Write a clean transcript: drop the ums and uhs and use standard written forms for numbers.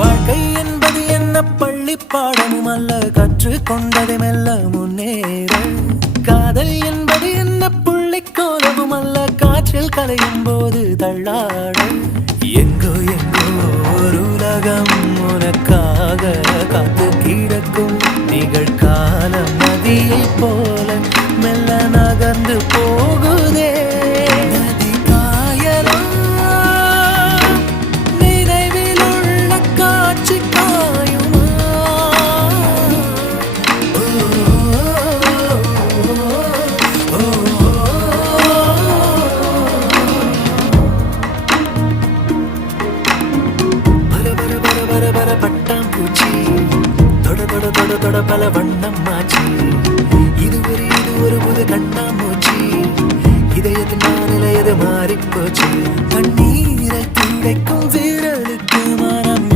வாழ்க்கை என்பது என்ன பள்ளி பாடமும் அல்ல, கற்றுக்கொண்டதை மெல்ல முன்னேற. காதல் என்பது என்ன புள்ளிக்கோலமும் அல்ல, காற்றில் கலையும் போது தள்ளாட. எங்கோ எங்கோ ஒரு உலகம் உனக்காக காத்து கிடக்கும், நிகழ்கால நதியை போல மெல்ல நகர்ந்து போகுதே. நதி காயலா நினைவில் உள்ள காட்சி காயுமா? ஓ, ஓ, ஓ, பர பர பர பர பர பட்டாம்பூச்சி தொட தொட தொட தொட பல வண்ணம் மாச்சி. இது ஒரு புது கண்ணாமூச்சி, இதயத்தின் மாநில எது மாறிப்போச்சு. கண்ணீர்